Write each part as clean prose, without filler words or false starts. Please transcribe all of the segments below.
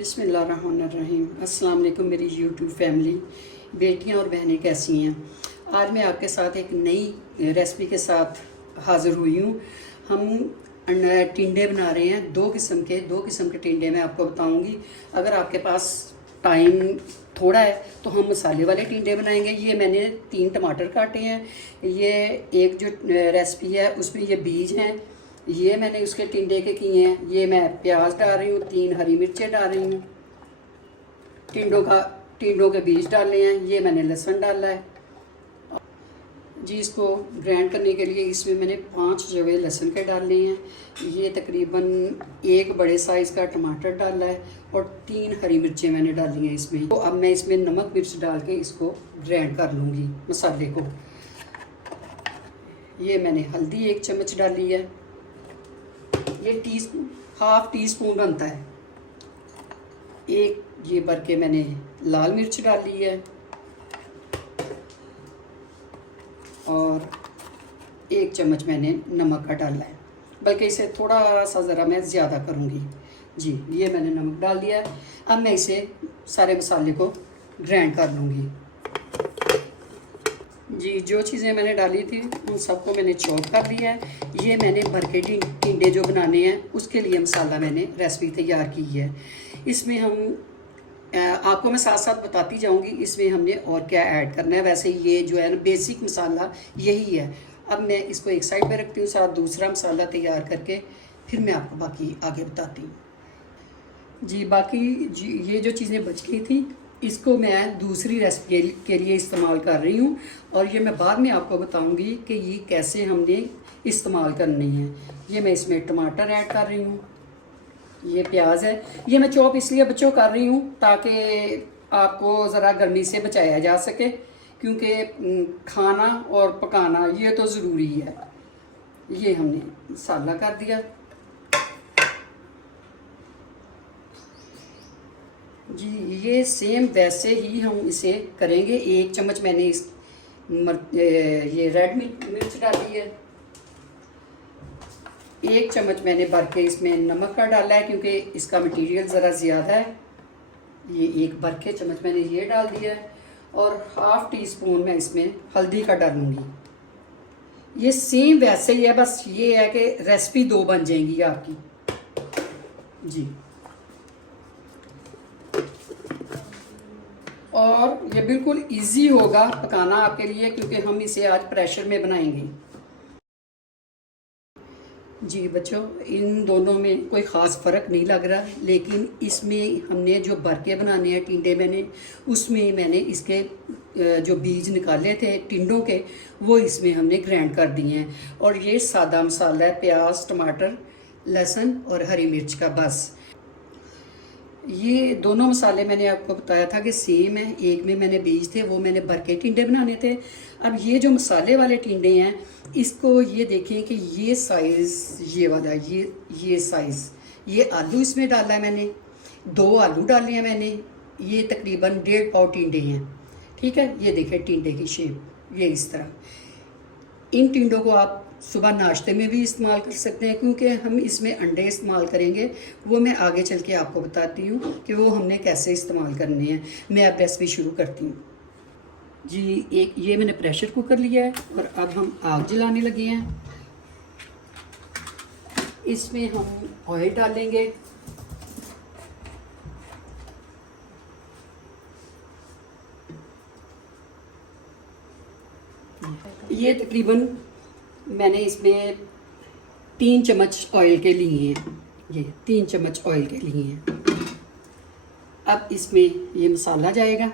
बिस्मिल्लाहिर्रहमानिर्रहीम। अस्सलाम वालेकुम मेरी यूट्यूब फैमिली, बेटियां और बहनें कैसी हैं। आज मैं आपके साथ एक नई रेसिपी के साथ हाज़िर हुई हूँ। हम टिंडे बना रहे हैं, दो किस्म के टिंडे मैं आपको बताऊँगी। अगर आपके पास टाइम थोड़ा है तो हम मसाले वाले टिंडे बनाएंगे। ये मैंने 3 टमाटर काटे हैं। ये एक जो रेसिपी है उसमें ये बीज हैं, ये मैंने उसके टिंडे के किए हैं। ये मैं प्याज डाल रही हूँ, 3 हरी मिर्चें डाल रही हूँ। टिंडों के बीज डाले हैं। ये मैंने लहसुन डाला है जी। इसको ग्राइंड करने के लिए इसमें मैंने 5 जवे लहसुन के डाले हैं। ये तकरीबन 1 बड़े साइज़ का टमाटर डाला है और 3 हरी मिर्चें मैंने डाली हैं इसमें। तो अब मैं इसमें नमक मिर्च डाल के इसको ग्राइंड कर लूँगी मसाले को। ये मैंने हल्दी 1 चम्मच डाली है। ये हाफ टी स्पून बनता है। एक ये भर के मैंने लाल मिर्च डाली है और 1 चम्मच मैंने नमक का डाला है, बल्कि इसे थोड़ा सा ज़रा मैं ज़्यादा करूँगी जी। ये मैंने नमक डाल दिया है। अब मैं इसे सारे मसाले को ग्राइंड कर लूँगी जी। जो चीज़ें मैंने डाली थी उन सबको मैंने चॉप कर लिया है। ये मैंने भर के टिंडे जो बनाने हैं उसके लिए मसाला मैंने रेसिपी तैयार की है। इसमें हम आपको मैं साथ साथ बताती जाऊंगी इसमें हमने और क्या ऐड करना है। वैसे ये जो है ना बेसिक मसाला यही है। अब मैं इसको एक साइड पे रखती हूँ, साथ दूसरा मसाला तैयार करके फिर मैं आपको बाकी आगे बताती हूँ जी। बाकी जी ये जो चीज़ें बच गई थी इसको मैं दूसरी रेसिपी के लिए इस्तेमाल कर रही हूँ और ये मैं बाद में आपको बताऊँगी कि ये कैसे हमने इस्तेमाल करनी है। ये मैं इसमें टमाटर ऐड कर रही हूँ, ये प्याज है। ये मैं चॉप इसलिए बच्चों कर रही हूँ ताकि आपको ज़रा गर्मी से बचाया जा सके, क्योंकि खाना और पकाना ये तो ज़रूरी है। ये हमने मसाला कर दिया जी। ये सेम वैसे ही हम इसे करेंगे। 1 चम्मच मैंने ये रेड मिर्च डाली है। 1 चम्मच मैंने भर के इसमें नमक का डाला है क्योंकि इसका मटेरियल ज़रा ज़्यादा है। ये 1 भर के चम्मच मैंने ये डाल दिया है और हाफ टी स्पून मैं इसमें हल्दी का डालूंगी। ये सेम वैसे ही है, बस ये है कि रेसिपी 2 बन जाएंगी आपकी जी। और ये बिल्कुल इजी होगा पकाना आपके लिए, क्योंकि हम इसे आज प्रेशर में बनाएंगे जी। बच्चों इन दोनों में कोई ख़ास फ़र्क नहीं लग रहा, लेकिन इसमें हमने जो भर के बनाने हैं टिंडे उसमें मैंने इसके जो बीज निकाले थे टिंडों के वो इसमें हमने ग्राइंड कर दिए हैं। और ये सादा मसाला है, प्याज टमाटर लहसुन और हरी मिर्च का। बस ये दोनों मसाले मैंने आपको बताया था कि सेम है। एक में मैंने बीज थे वो मैंने भर के टिंडे बनाने थे। अब ये जो मसाले वाले टिंडे हैं इसको ये देखें कि ये साइज़ ये वाला ये साइज़, ये आलू इसमें डाला है मैंने, 2 आलू डाले हैं मैंने। ये तकरीबन 1.5 पाव टिंडे हैं, ठीक है। ये देखें टिंडे की शेप ये इस तरह। इन टिंडों को आप सुबह नाश्ते में भी इस्तेमाल कर सकते हैं, क्योंकि हम इसमें अंडे इस्तेमाल करेंगे। वो मैं आगे चल के आपको बताती हूँ कि वो हमने कैसे इस्तेमाल करने हैं। मैं अब रेसिपी शुरू करती हूँ जी। एक ये मैंने प्रेशर कुकर लिया है और अब हम आग जलाने लगे हैं। इसमें हम ऑयल डालेंगे। ये तकरीबन मैंने इसमें 3 चम्मच ऑयल के लिए हैं। ये 3 चम्मच ऑयल के लिए हैं। अब इसमें ये मसाला जाएगा।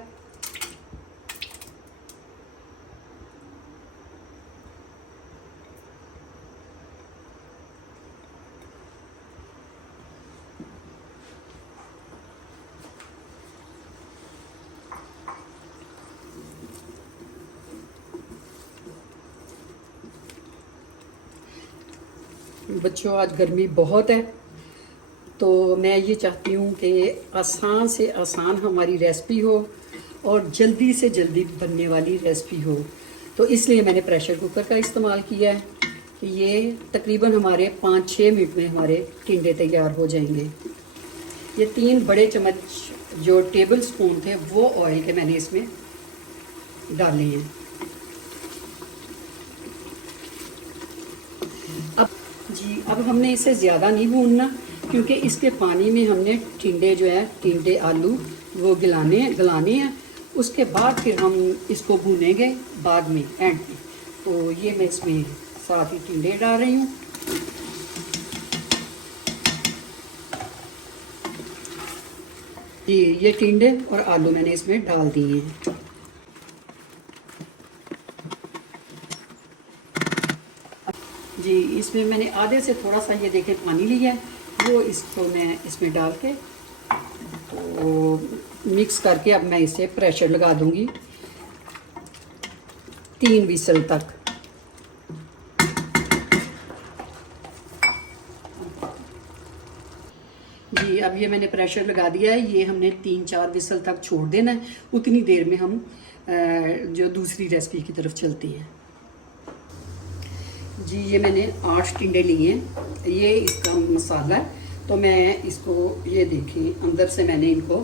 बच्चों आज गर्मी बहुत है, तो मैं ये चाहती हूँ कि आसान से आसान हमारी रेसिपी हो और जल्दी से जल्दी बनने वाली रेसिपी हो। तो इसलिए मैंने प्रेशर कुकर का इस्तेमाल किया है कि ये तकरीबन हमारे 5-6 मिनट में हमारे टिंडे तैयार हो जाएंगे। ये 3 बड़े चम्मच जो टेबल स्पून थे वो ऑयल के मैंने इसमें डाले हैं। अब हमने इसे ज़्यादा नहीं भूनना, क्योंकि इसके पानी में हमने टिंडे जो है, टिंडे आलू वो गलाने हैं। उसके बाद फिर हम इसको भूनेंगे बाद में, एंड में। तो ये मैं इसमें साथ ही टिंडे डाल रही हूँ। ये टिंडे और आलू मैंने इसमें डाल दिए हैं। जी, इसमें मैंने आधे से थोड़ा सा ये देखें पानी लिया है, वो इसको मैं इसमें डाल के तो मिक्स करके अब मैं इसे प्रेशर लगा दूंगी 3 विसल तक। जी, अब ये मैंने प्रेशर लगा दिया है। ये हमने 3-4 विसल तक छोड़ देना है। उतनी देर में हम जो दूसरी रेसिपी की तरफ चलते हैं। जी, ये मैंने 8 टिंडे लिए हैं। ये इसका मसाला है। तो मैं इसको, ये देखिए, अंदर से मैंने इनको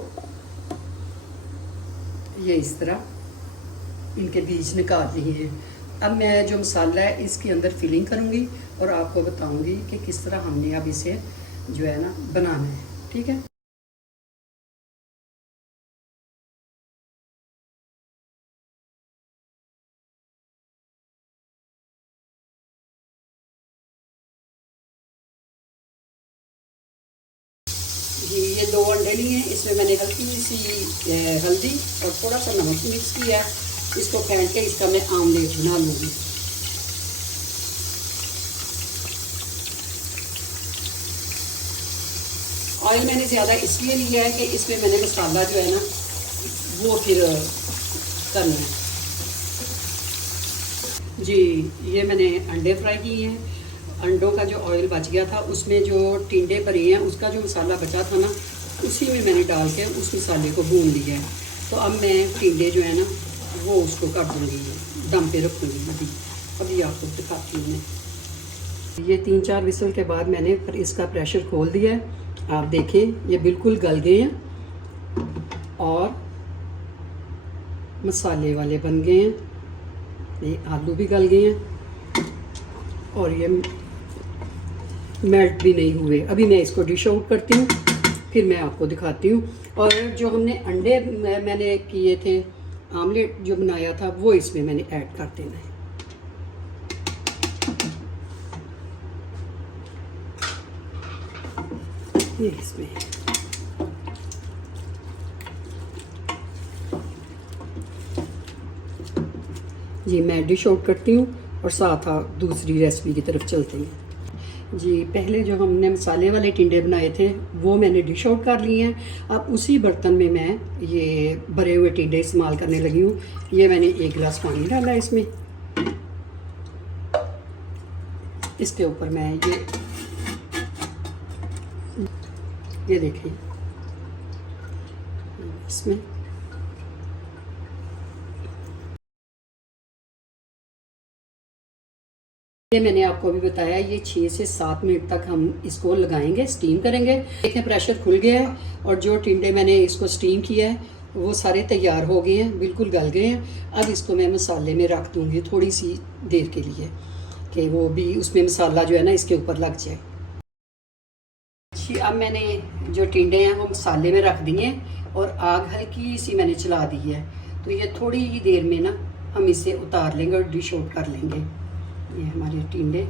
ये इस तरह इनके बीज निकाल लिए हैं। अब मैं जो मसाला है इसके अंदर फिलिंग करूँगी और आपको बताऊँगी कि किस तरह हमने अब इसे जो है ना बनाना है। ठीक है। जी, ये 2 अंडे लिए हैं। इसमें मैंने हल्की सी हल्दी और थोड़ा सा नमक मिक्स किया है। इसको फेंट के इसका मैं आमलेट बना लूँगी। ऑयल मैंने ज़्यादा इसलिए लिया है कि इसमें मैंने मसाला जो है ना वो फिर करना है। जी, ये मैंने अंडे फ्राई किए हैं। अंडों का जो ऑयल बच गया था उसमें जो टिंडे भरे हैं उसका जो मसाला बचा था ना, उसी में मैंने डाल के उस मसाले को भून लिया है। तो अब मैं टिंडे जो है ना वो उसको कर दूँगी, दम पे रखूँगी। अभी आपको दिखाती हूँ मैं। ये 3-4 विसल के बाद मैंने फिर इसका प्रेशर खोल दिया है। आप देखें, ये बिल्कुल गल गए हैं और मसाले वाले बन गए हैं। ये आलू भी गल गए हैं और ये मेल्ट भी नहीं हुए। अभी मैं इसको डिश आउट करती हूँ, फिर मैं आपको दिखाती हूँ। और जो हमने अंडे मैंने किए थे, आमलेट जो बनाया था, वो इसमें मैंने ऐड कर देना है। ये इसमें जी मैं डिश आउट करती हूँ और साथ आप दूसरी रेसिपी की तरफ चलते हैं। जी, पहले जो हमने मसाले वाले टिंडे बनाए थे वो मैंने डिश आउट कर लिए हैं। अब उसी बर्तन में मैं ये भरे हुए टिंडे इस्तेमाल करने लगी हूँ। ये मैंने 1 गिलास पानी डाला है इसमें। इसके ऊपर मैं ये देखिए, इसमें ये मैंने आपको अभी बताया, ये 6 से 7 मिनट तक हम इसको लगाएंगे, स्टीम करेंगे। देखें, प्रेशर खुल गया है और जो टिंडे मैंने इसको स्टीम किया है वो सारे तैयार हो गए हैं, बिल्कुल गल गए हैं। अब इसको मैं मसाले में रख दूँगी थोड़ी सी देर के लिए, कि वो भी उसमें मसाला जो है ना इसके ऊपर लग जाए। अब मैंने जो टिंडे हैं वो मसाले में रख दिए और आग हल्की सी मैंने चला दी है। तो ये थोड़ी ही देर में ना हम इसे उतार लेंगे और डिश आउट कर लेंगे। ये हमारे टिंडे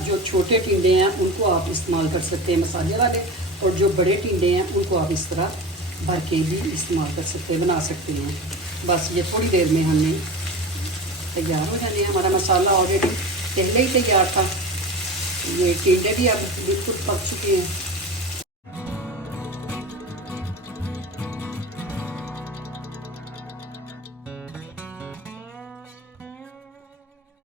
जो छोटे टिंडे हैं उनको आप इस्तेमाल कर सकते हैं मसाले वाले, और जो बड़े टिंडे हैं उनको आप इस तरह भर के भी इस्तेमाल कर सकते हैं, बना सकते हैं। बस ये थोड़ी देर में हमने तैयार हो जाने। हमारा मसाला ऑलरेडी पहले ही तैयार था। ये टिंडे भी अब बिल्कुल पक चुके हैं।